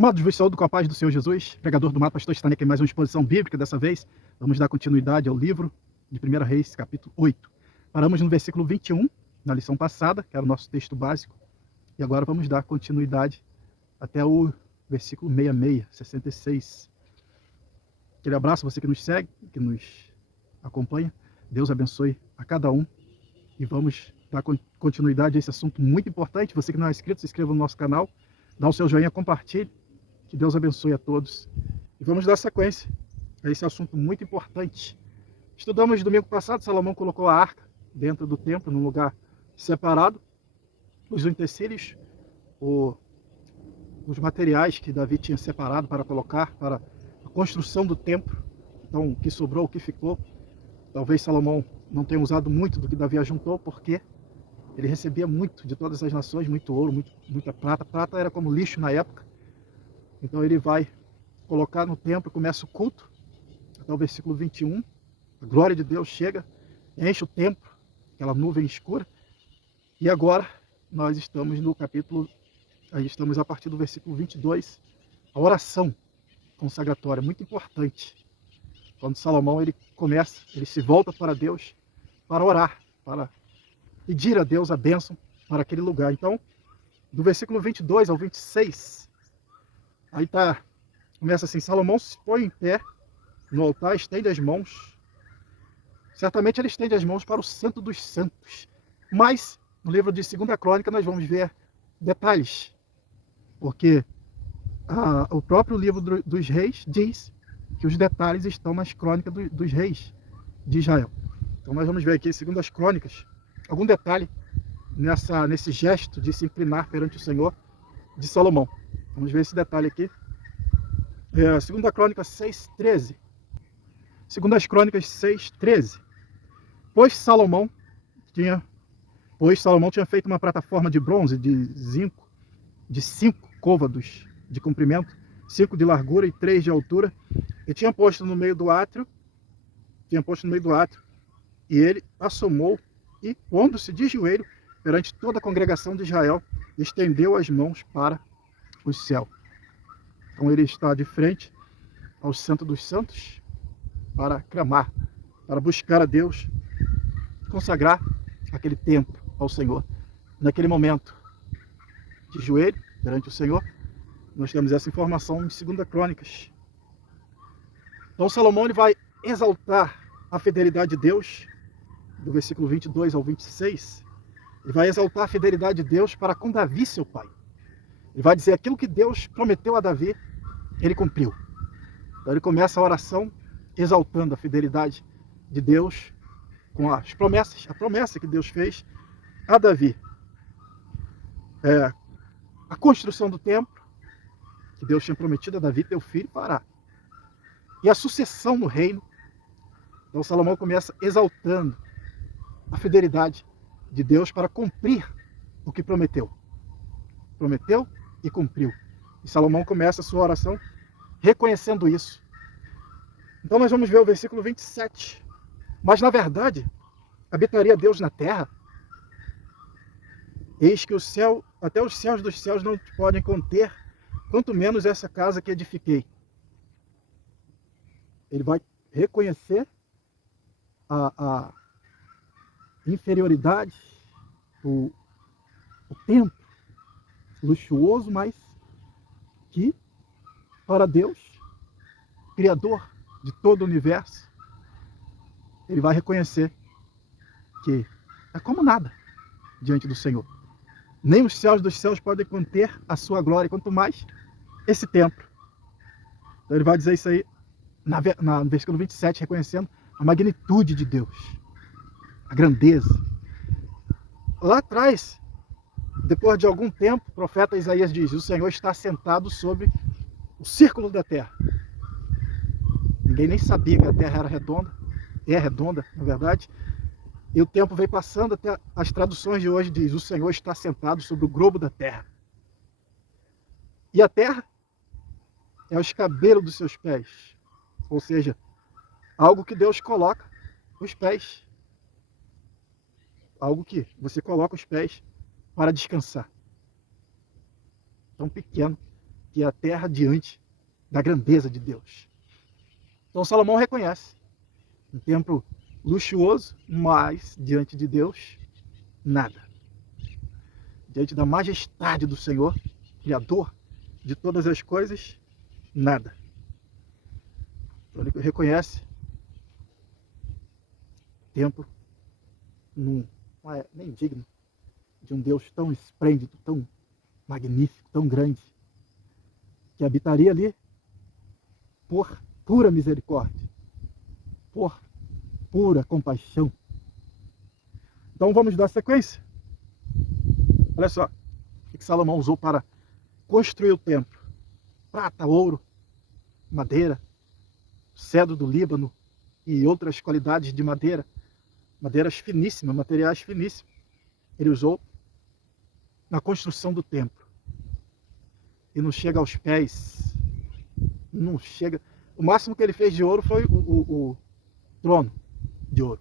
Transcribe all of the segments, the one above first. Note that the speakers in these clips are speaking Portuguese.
Amados, vos saúdo com a paz do Senhor Jesus, pregador do mato, pastor Stanley, aqui em mais uma exposição bíblica. Dessa vez, vamos dar continuidade ao livro de 1 Reis, capítulo 8. Paramos no versículo 21, na lição passada, que era o nosso texto básico, e agora vamos dar continuidade até o versículo 66. Aquele abraço a você que nos segue, que nos acompanha. Deus abençoe a cada um e vamos dar continuidade a esse assunto muito importante. Você que não é inscrito, se inscreva no nosso canal, dá o seu joinha, compartilhe. Que Deus abençoe a todos. E vamos dar sequência a esse assunto muito importante. Estudamos domingo passado, Salomão colocou a arca dentro do templo, num lugar separado. Os utensílios, os materiais que Davi tinha separado para colocar para a construção do templo. Então, o que sobrou, o que ficou. Talvez Salomão não tenha usado muito do que Davi ajuntou, porque ele recebia muito de todas as nações, muito ouro, muita prata. Prata era como lixo na época. Então ele vai colocar no templo, começa o culto, até o versículo 21. A glória de Deus chega, enche o templo, aquela nuvem escura. E agora nós estamos no capítulo, aí estamos a partir do versículo 22, a oração consagratória, muito importante. Quando Salomão ele se volta para Deus para orar, para pedir a Deus a bênção para aquele lugar. Então, do versículo 22 ao 26, aí começa assim: Salomão se põe em pé no altar, estende as mãos. Certamente ele estende as mãos para o Santo dos Santos. Mas, no livro de 2ª Crônica, nós vamos ver detalhes. Porque o próprio livro dos reis diz que os detalhes estão nas crônicas dos reis de Israel. Então nós vamos ver aqui, segundo as crônicas, algum detalhe nesse gesto de se inclinar perante o Senhor de Salomão. Vamos ver esse detalhe aqui. 2ª Crônica 6:13. 2ª Crônicas 6:13. Pois Salomão tinha feito uma plataforma de bronze de 5 côvados de comprimento, 5 de largura e 3 de altura, e tinha posto no meio do átrio, e ele assomou e, pondo-se de joelho perante toda a congregação de Israel, estendeu as mãos para o céu. Então ele está de frente ao Santo dos Santos para clamar, para buscar a Deus, consagrar aquele templo ao Senhor. Naquele momento de joelho perante o Senhor, nós temos essa informação em 2ª Crônicas. Então Salomão ele vai exaltar a fidelidade de Deus, do versículo 22 ao 26, ele vai exaltar a fidelidade de Deus para com Davi, seu pai. Ele vai dizer aquilo que Deus prometeu a Davi, ele cumpriu. Então ele começa a oração exaltando a fidelidade de Deus com as promessas, a promessa que Deus fez a Davi. A construção do templo, que Deus tinha prometido a Davi, teu filho, fará. E a sucessão no reino. Então Salomão começa exaltando a fidelidade de Deus para cumprir o que prometeu. Prometeu e cumpriu. E Salomão começa a sua oração reconhecendo isso. Então nós vamos ver o versículo 27. Mas na verdade, habitaria Deus na terra? Eis que até os céus dos céus não te podem conter, quanto menos essa casa que edifiquei. Ele vai reconhecer a inferioridade, o templo luxuoso, mas que para Deus, Criador de todo o universo, ele vai reconhecer que é como nada diante do Senhor. Nem os céus dos céus podem conter a sua glória, quanto mais esse templo. Então ele vai dizer isso aí no versículo 27, reconhecendo a magnitude de Deus, a grandeza. Lá atrás, depois de algum tempo, o profeta Isaías diz: o Senhor está sentado sobre o círculo da terra. Ninguém nem sabia que a terra era redonda. É redonda, na verdade. E o tempo vem passando, até as traduções de hoje diz: o Senhor está sentado sobre o globo da terra. E a terra é o escabelo dos seus pés. Ou seja, algo que Deus coloca os pés. Algo que você coloca os pés para descansar. Tão pequeno que a terra diante da grandeza de Deus. Então Salomão reconhece um templo luxuoso, mas diante de Deus, nada. Diante da majestade do Senhor, Criador de todas as coisas, nada. Então ele reconhece o templo não é nem digno de um Deus tão esplêndido, tão magnífico, tão grande, que habitaria ali por pura misericórdia, por pura compaixão. Então vamos dar sequência. Olha só, o que Salomão usou para construir o templo: prata, ouro, madeira, cedro do Líbano e outras qualidades de madeira, madeiras finíssimas, materiais finíssimos. Ele usou na construção do templo. E não chega aos pés, não chega. O máximo que ele fez de ouro foi o trono de ouro.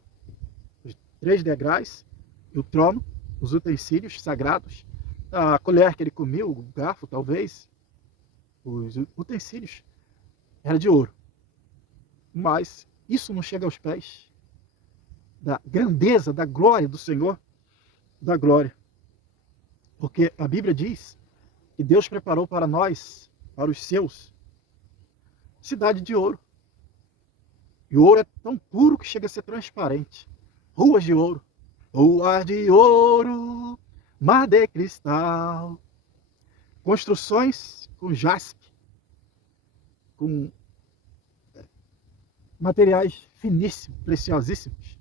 Os 3 degraus e o trono, os utensílios sagrados, a colher que ele comia, o garfo talvez, os utensílios, era de ouro. Mas isso não chega aos pés da grandeza, da glória do Senhor, da glória. Porque a Bíblia diz que Deus preparou para nós, para os seus, cidade de ouro. E o ouro é tão puro que chega a ser transparente. Ruas de ouro, mar de cristal, construções com jaspe, com materiais finíssimos, preciosíssimos.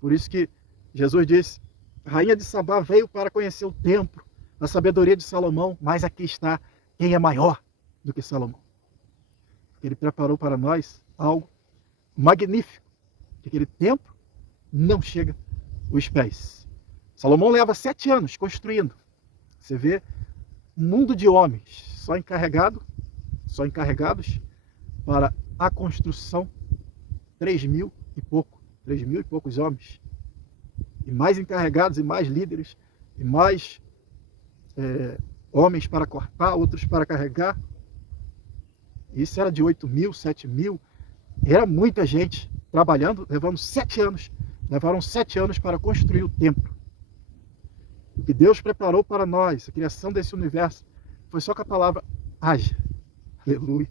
Por isso que Jesus disse: a rainha de Sabá veio para conhecer o templo, a sabedoria de Salomão, mas aqui está quem é maior do que Salomão. Ele preparou para nós algo magnífico, que aquele templo não chega aos pés. Salomão leva 7 anos construindo. Você vê um mundo de homens só encarregados para a construção, 3.000 e poucos homens. E mais encarregados, e mais líderes, e mais homens para cortar, outros para carregar. Isso era de 8.000, 7.000. Era muita gente trabalhando, levando 7 anos. Levaram 7 anos para construir o templo. O que Deus preparou para nós, a criação desse universo, foi só com a palavra haja. Aleluia.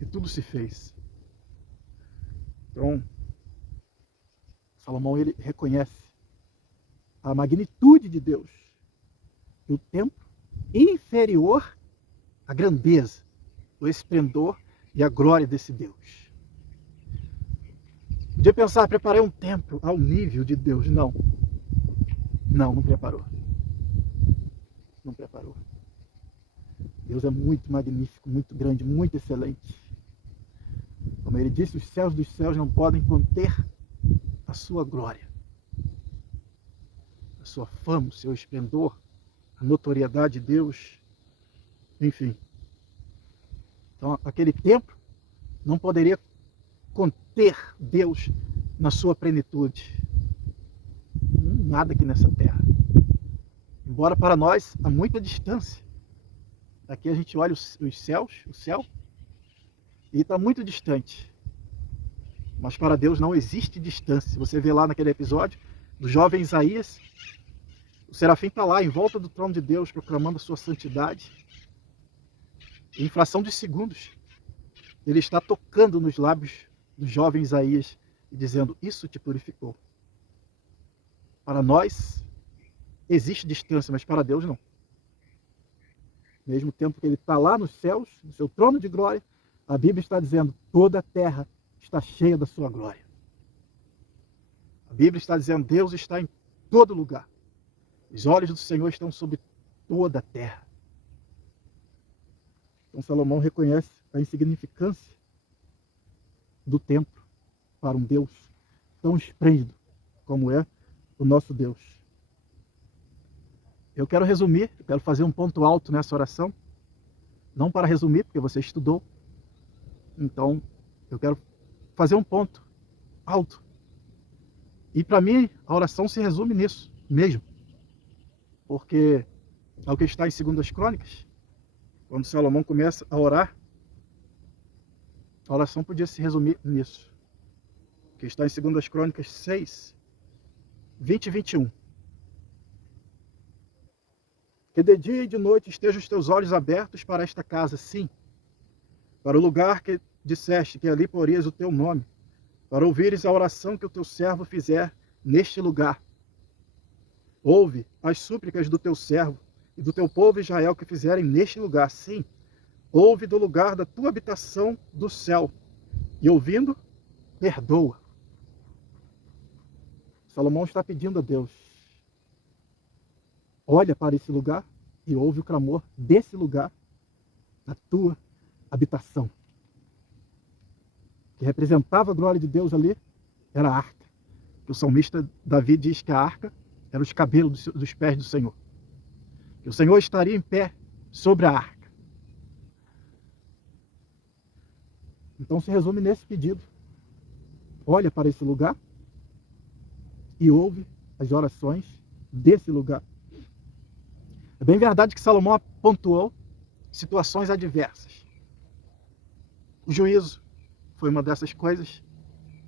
E tudo se fez. Então, Salomão, ele reconhece a magnitude de Deus. E o templo inferior à grandeza, o esplendor e a glória desse Deus. Podia pensar: preparei um templo ao nível de Deus. Não. Não preparou. Não preparou. Deus é muito magnífico, muito grande, muito excelente. Como ele disse, os céus dos céus não podem conter a sua glória, a sua fama, o seu esplendor, a notoriedade de Deus, enfim. Então, aquele templo não poderia conter Deus na sua plenitude. Nada aqui nessa terra. Embora para nós há muita distância. Aqui a gente olha os céus, o céu, e está muito distante. Mas para Deus não existe distância. Você vê lá naquele episódio do jovem Isaías, o serafim está lá em volta do trono de Deus, proclamando a sua santidade. Em fração de segundos, ele está tocando nos lábios do jovem Isaías e dizendo: isso te purificou. Para nós existe distância, mas para Deus não. Mesmo tempo que ele está lá nos céus, no seu trono de glória, a Bíblia está dizendo: toda a terra está cheia da sua glória. A Bíblia está dizendo: Deus está em todo lugar. Os olhos do Senhor estão sobre toda a terra. Então Salomão reconhece a insignificância do templo para um Deus tão esplêndido como é o nosso Deus. Eu quero resumir, eu quero fazer um ponto alto nessa oração. Não para resumir, porque você estudou. Então, eu quero fazer um ponto alto. E para mim, a oração se resume nisso mesmo. Porque é o que está em 2 Crônicas, quando Salomão começa a orar, a oração podia se resumir nisso, que está em 2 Crônicas 6, 20 e 21. Que de dia e de noite estejam os teus olhos abertos para esta casa, sim, para o lugar que disseste que ali porias o teu nome, para ouvires a oração que o teu servo fizer neste lugar. Ouve as súplicas do teu servo e do teu povo Israel que fizerem neste lugar, sim, ouve do lugar da tua habitação do céu, e ouvindo, perdoa. Salomão está pedindo a Deus, olha para esse lugar e ouve o clamor desse lugar, da tua habitação. O que representava a glória de Deus ali era a arca. O salmista Davi diz que a arca era os cabelos dos pés do Senhor. Que o Senhor estaria em pé sobre a arca. Então se resume nesse pedido. Olha para esse lugar e ouve as orações desse lugar. É bem verdade que Salomão pontuou situações adversas. O juízo foi uma dessas coisas,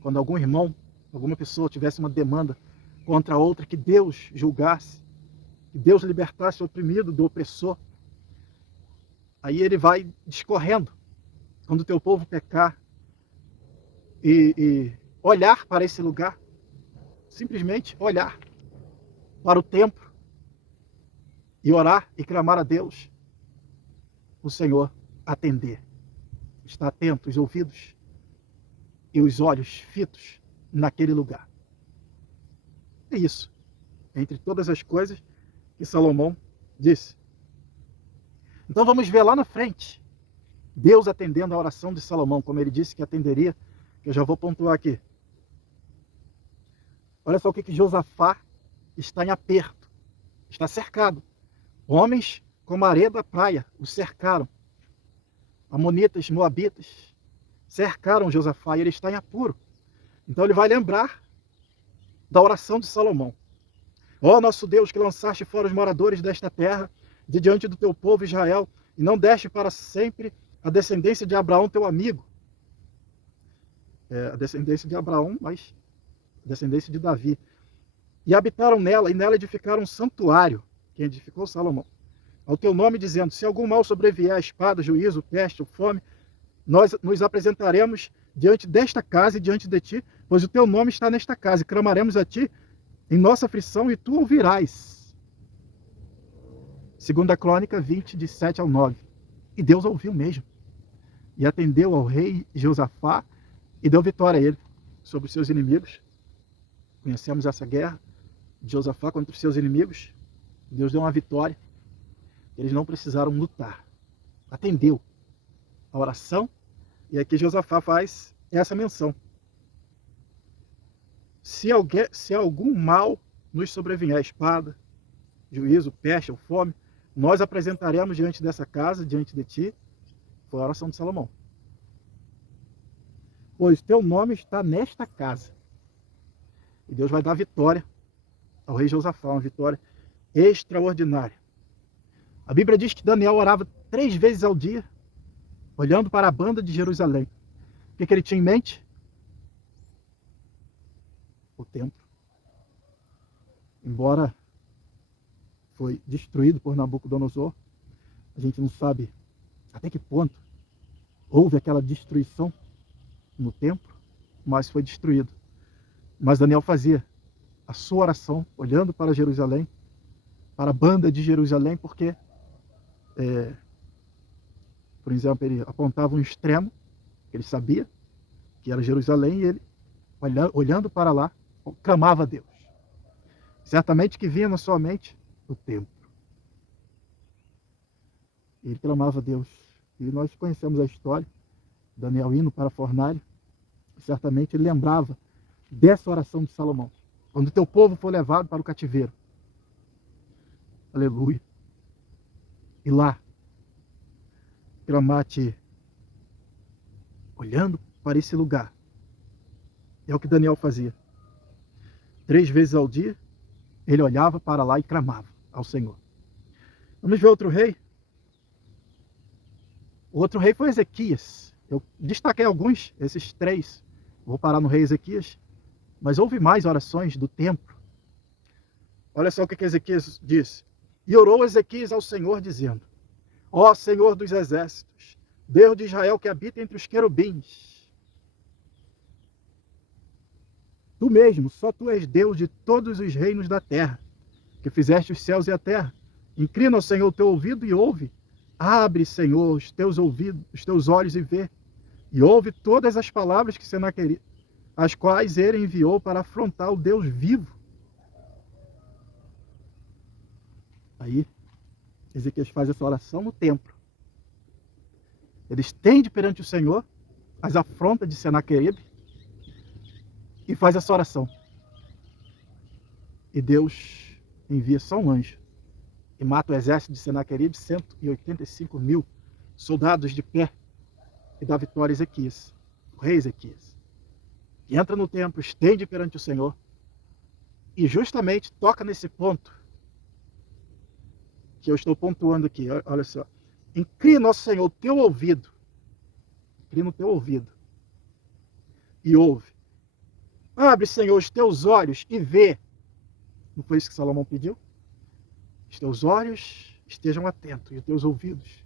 quando algum irmão, alguma pessoa tivesse uma demanda contra outra, que Deus julgasse, que Deus libertasse o oprimido do opressor. Aí ele vai discorrendo, quando o teu povo pecar, e olhar para esse lugar, simplesmente olhar para o templo, e orar e clamar a Deus, o Senhor atender. Está atento, os ouvidos e os olhos fitos naquele lugar. É isso, entre todas as coisas que Salomão disse. Então vamos ver lá na frente, Deus atendendo a oração de Salomão, como ele disse que atenderia, que eu já vou pontuar aqui. Olha só o que Josafá está em aperto, está cercado. Homens como a areia da praia o cercaram. Amonitas, moabitas, cercaram Josafá e ele está em apuro. Então ele vai lembrar da oração de Salomão. Ó nosso Deus, que lançaste fora os moradores desta terra, de diante do teu povo Israel, e não deste para sempre a descendência de Abraão, teu amigo. A descendência de Abraão, mas a descendência de Davi. E habitaram nela, e nela edificaram um santuário. Quem edificou? Salomão. Ao teu nome, dizendo, se algum mal sobrevier a espada, juízo, peste ou fome, nós nos apresentaremos diante desta casa e diante de ti, pois o teu nome está nesta casa, e clamaremos a ti em nossa aflição, e tu ouvirás. 2 Crônica 20, de 7 ao 9. E Deus ouviu mesmo. E atendeu ao rei Josafá, e deu vitória a ele sobre os seus inimigos. Conhecemos essa guerra de Josafá contra os seus inimigos. Deus deu uma vitória. Eles não precisaram lutar. Atendeu a oração. E aqui Josafá faz essa menção. Se algum mal nos sobrevier, espada, juízo, peste ou fome, nós apresentaremos diante dessa casa, diante de ti. Foi a oração de Salomão. Pois teu nome está nesta casa. E Deus vai dar vitória ao rei Josafá, uma vitória extraordinária. A Bíblia diz que Daniel orava 3 vezes ao dia, olhando para a banda de Jerusalém. O que ele tinha em mente? O templo. Embora foi destruído por Nabucodonosor, a gente não sabe até que ponto houve aquela destruição no templo, mas foi destruído. Mas Daniel fazia a sua oração, olhando para Jerusalém, para a banda de Jerusalém, porque, por exemplo, ele apontava um extremo, que ele sabia que era Jerusalém, e ele, olhando para lá, clamava a Deus. Certamente que vinha na sua mente o templo. Ele clamava a Deus. E nós conhecemos a história, Daniel indo para a fornalha, certamente ele lembrava dessa oração de Salomão. Quando o teu povo for levado para o cativeiro. Aleluia. E lá, clamar-te, olhando para esse lugar. É o que Daniel fazia. 3 vezes ao dia, ele olhava para lá e clamava ao Senhor. Vamos ver outro rei. O outro rei foi Ezequias. Eu destaquei alguns, esses três. Vou parar no rei Ezequias. Mas houve mais orações do templo. Olha só o que Ezequias disse. E orou Ezequias ao Senhor, dizendo: Ó Senhor dos exércitos, Deus de Israel que habita entre os querubins, tu mesmo, só tu és Deus de todos os reinos da terra, que fizeste os céus e a terra. Inclina, ó Senhor, o teu ouvido e ouve. Abre, Senhor, os teus ouvidos, os teus olhos e vê. E ouve todas as palavras que Senaqueribe, as quais ele enviou para afrontar o Deus vivo. Aí, Ezequias faz essa oração no templo. Ele estende perante o Senhor as afrontas de Senaqueribe e faz essa oração. E Deus envia só um anjo e mata o exército de Senaqueribe, 185 mil soldados de pé, e dá vitória a Ezequias, o rei Ezequias. E entra no templo, estende perante o Senhor e justamente toca nesse ponto que eu estou pontuando aqui. Olha só. Inclina, ó Senhor, o teu ouvido. Inclina o teu ouvido e ouve. Abre, Senhor, os teus olhos e vê. Não foi isso que Salomão pediu? Os teus olhos estejam atentos e os teus ouvidos.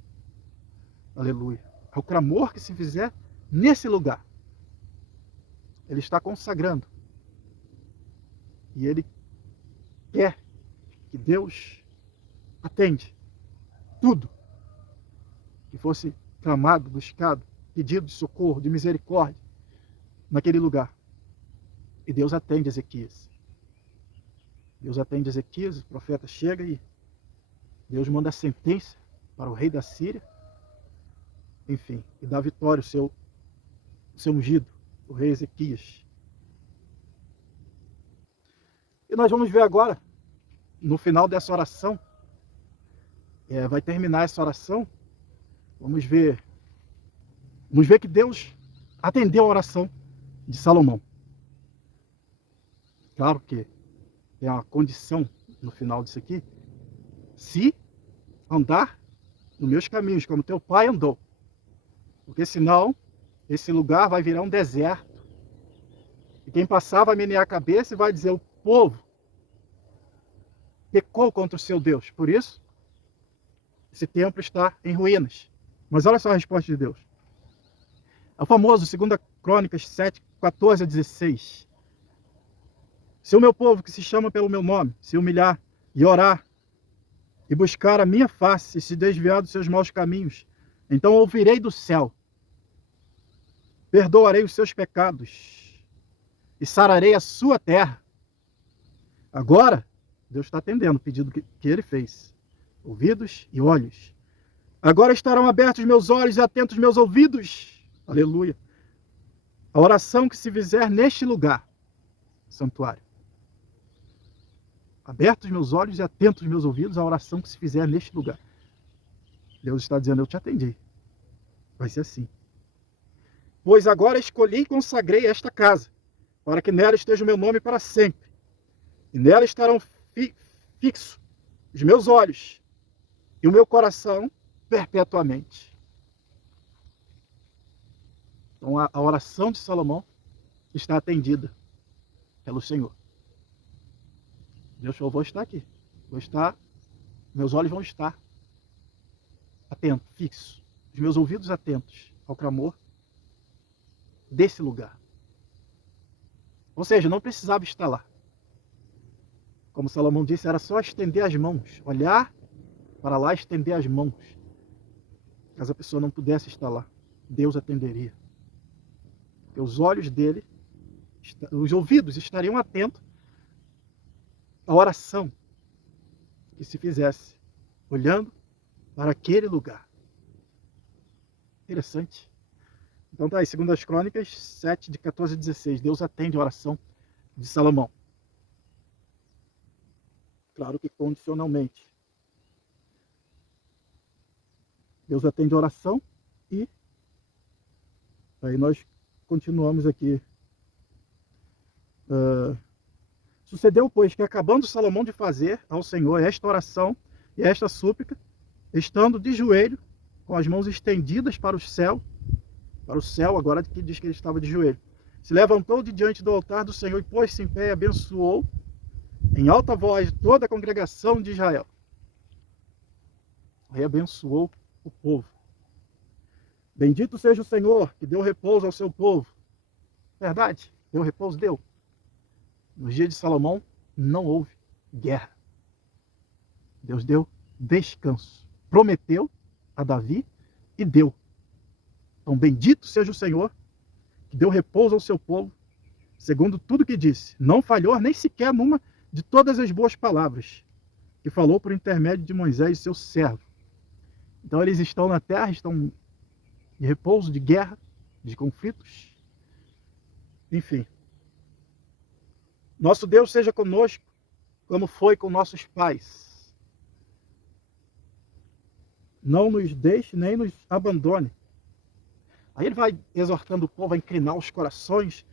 Aleluia. É o clamor que se fizer nesse lugar. Ele está consagrando. E ele quer que Deus atende tudo que fosse clamado, buscado, pedido de socorro, de misericórdia naquele lugar. E Deus atende Ezequias. Deus atende Ezequias, o profeta chega e Deus manda a sentença para o rei da Síria, enfim, e dá vitória ao seu ungido, o rei Ezequias. E nós vamos ver agora, no final dessa oração, vai terminar essa oração, vamos ver que Deus atendeu a oração de Salomão. Claro que tem uma condição no final disso aqui: se andar nos meus caminhos, como teu pai andou. Porque senão, esse lugar vai virar um deserto. E quem passar vai menear a cabeça e vai dizer: o povo pecou contra o seu Deus. Por isso, esse templo está em ruínas. Mas olha só a resposta de Deus. É o famoso 2 Crônicas 7, 14 a 16. Se o meu povo, que se chama pelo meu nome, se humilhar e orar, e buscar a minha face, e se desviar dos seus maus caminhos, então ouvirei do céu, perdoarei os seus pecados, e sararei a sua terra. Agora, Deus está atendendo o pedido que ele fez. Ouvidos e olhos. Agora estarão abertos meus olhos e atentos meus ouvidos. Aleluia. A oração que se fizer neste lugar, santuário. Abertos meus olhos e atentos meus ouvidos à oração que se fizer neste lugar. Deus está dizendo: eu te atendi. Vai ser assim. Pois agora escolhi e consagrei esta casa, para que nela esteja o meu nome para sempre. E nela estarão fixos os meus olhos e o meu coração perpetuamente. Então a oração de Salomão está atendida pelo Senhor. Deus falou: vou estar aqui. Vou estar, meus olhos vão estar atentos, fixos. Os meus ouvidos atentos ao clamor desse lugar. Ou seja, não precisava estar lá. Como Salomão disse, era só estender as mãos. Olhar para lá e estender as mãos. Caso a pessoa não pudesse estar lá, Deus atenderia. Porque os olhos dele, os ouvidos estariam atentos à oração que se fizesse, olhando para aquele lugar. Interessante. Então tá aí, 2 Crônicas 7, de 14 a 16. Deus atende a oração de Salomão. Claro que condicionalmente. Deus atende a oração e aí nós continuamos aqui. Sucedeu, pois, que acabando Salomão de fazer ao Senhor esta oração e esta súplica, estando de joelho, com as mãos estendidas para o céu, agora que diz que ele estava de joelho. Se levantou de diante do altar do Senhor e pôs-se em pé e abençoou em alta voz toda a congregação de Israel. O rei abençoou o povo. Bendito seja o Senhor, que deu repouso ao seu povo. Verdade, deu repouso, deu. Nos dias de Salomão não houve guerra. Deus deu descanso. Prometeu a Davi e deu. Então bendito seja o Senhor, que deu repouso ao seu povo, segundo tudo que disse. Não falhou nem sequer numa de todas as boas palavras que falou por intermédio de Moisés, seu servo. Então eles estão na terra, estão de repouso, de guerra, de conflitos. Enfim. Nosso Deus seja conosco, como foi com nossos pais. Não nos deixe nem nos abandone. Aí ele vai exortando o povo a inclinar os corações,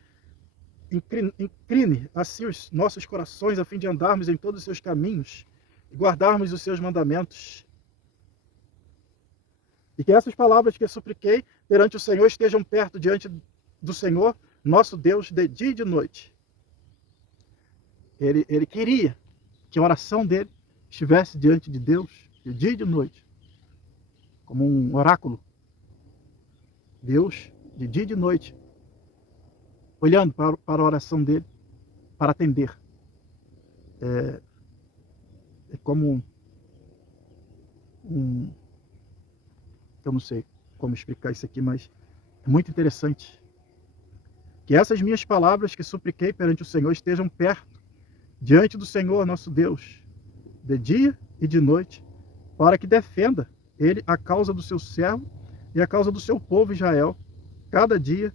incline assim os nossos corações a fim de andarmos em todos os seus caminhos e guardarmos os seus mandamentos. E que essas palavras que eu supliquei perante o Senhor estejam perto diante do Senhor, nosso Deus, de dia e de noite. Ele queria que a oração dele estivesse diante de Deus de dia e de noite, como um oráculo. Deus, de dia e de noite, olhando para a oração dele, para atender. É como eu não sei como explicar isso aqui, mas é muito interessante. Que essas minhas palavras que supliquei perante o Senhor estejam perto, diante do Senhor nosso Deus, de dia e de noite, para que defenda ele a causa do seu servo e a causa do seu povo Israel, cada dia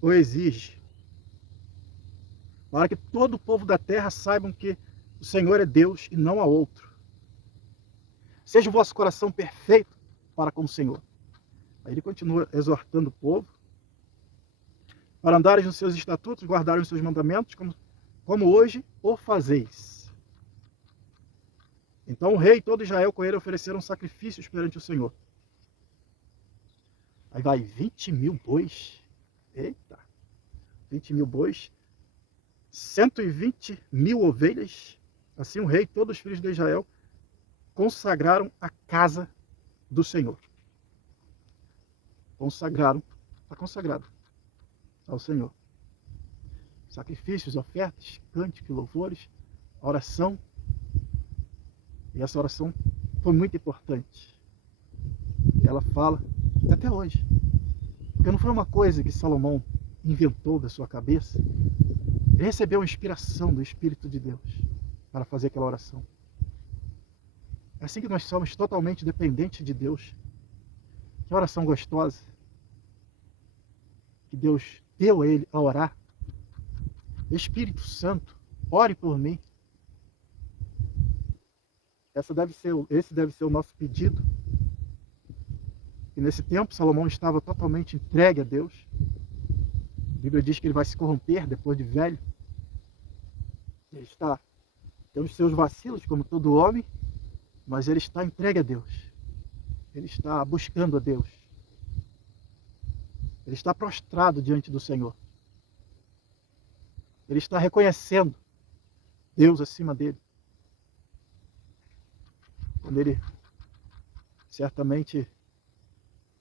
o exige. Para que todo o povo da terra saibam que o Senhor é Deus e não há outro. Seja o vosso coração perfeito para com o Senhor. Aí ele continua exortando o povo para andarem nos seus estatutos, guardarem os seus mandamentos, como hoje o fazeis. Então o rei e todo Israel com ele ofereceram sacrifícios perante o Senhor. Aí vai 20 mil bois. Eita! 20 mil bois. 120 mil ovelhas. Assim o rei e todos os filhos de Israel consagraram a casa do Senhor. Consagraram, está consagrado ao Senhor. Sacrifícios, ofertas, cânticos, louvores, oração. E essa oração foi muito importante. Ela fala até hoje. Porque não foi uma coisa que Salomão inventou da sua cabeça. Ele recebeu a inspiração do Espírito de Deus para fazer aquela oração. É assim que nós somos totalmente dependentes de Deus. Que oração gostosa que Deus deu a ele a orar. Espírito Santo, ore por mim. Esse deve ser o nosso pedido. E nesse tempo Salomão estava totalmente entregue a Deus. A Bíblia diz que ele vai se corromper depois de velho. Ele tem os seus vacilos como todo homem, mas ele está entregue a Deus. Ele está buscando a Deus. Ele está prostrado diante do Senhor. Ele está reconhecendo Deus acima dele. Quando ele certamente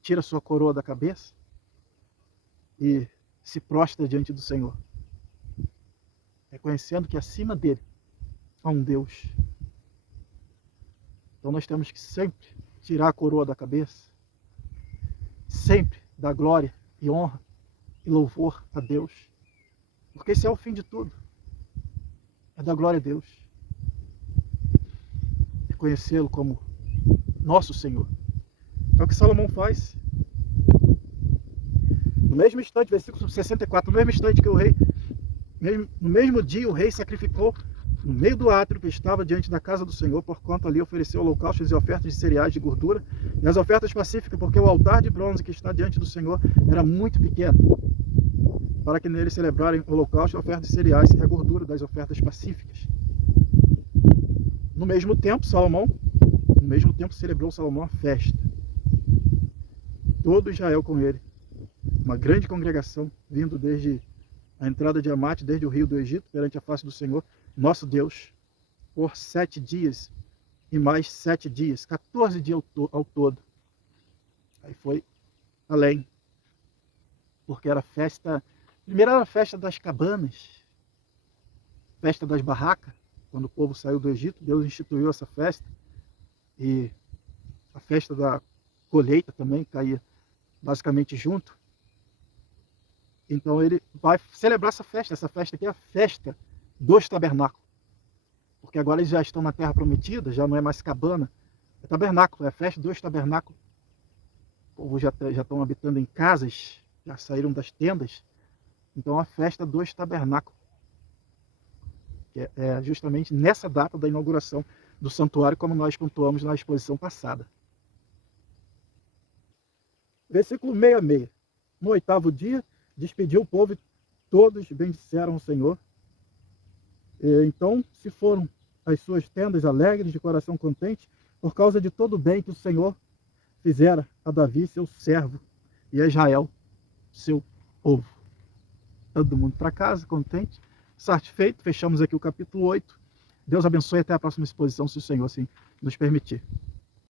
tira sua coroa da cabeça e se prostra diante do Senhor, reconhecendo que acima dele há um Deus. Então nós temos que sempre tirar a coroa da cabeça, sempre dar glória e honra e louvor a Deus, porque esse é o fim de tudo, é dar glória a Deus, reconhecê-lo como nosso Senhor. É o que Salomão faz. No mesmo instante, versículo 64, no mesmo instante que o rei, no mesmo dia o rei sacrificou no meio do átrio que estava diante da casa do Senhor, porquanto ali ofereceu holocaustos e ofertas de cereais de gordura, e as ofertas pacíficas, porque o altar de bronze que está diante do Senhor era muito pequeno, para que nele celebrarem holocaustos, ofertas de cereais e a gordura das ofertas pacíficas. No mesmo tempo celebrou Salomão a festa. todo Israel com ele. Uma grande congregação vindo desde a entrada de Amate, desde o rio do Egito, perante a face do Senhor, nosso Deus, por 7 dias e mais 7 dias, 14 dias ao todo. Aí foi além, porque era festa, primeiro era a festa das cabanas, festa das barracas, quando o povo saiu do Egito, Deus instituiu essa festa, e a festa da colheita também caía basicamente junto. Então ele vai celebrar essa festa aqui é a festa dos tabernáculos, porque agora eles já estão na terra prometida, já não é mais cabana, é tabernáculo, é a festa dos tabernáculos. O povo já estão habitando em casas, já saíram das tendas, então a festa dos tabernáculos, que é justamente nessa data da inauguração do santuário, como nós pontuamos na exposição passada. Versículo 66. No 8º dia, despediu o povo e todos bendisseram o Senhor. Então se foram às suas tendas alegres, de coração contente, por causa de todo o bem que o Senhor fizera a Davi, seu servo, e a Israel, seu povo. Todo mundo para casa, contente, satisfeito. Fechamos aqui o capítulo 8. Deus abençoe, até a próxima exposição, se o Senhor assim nos permitir.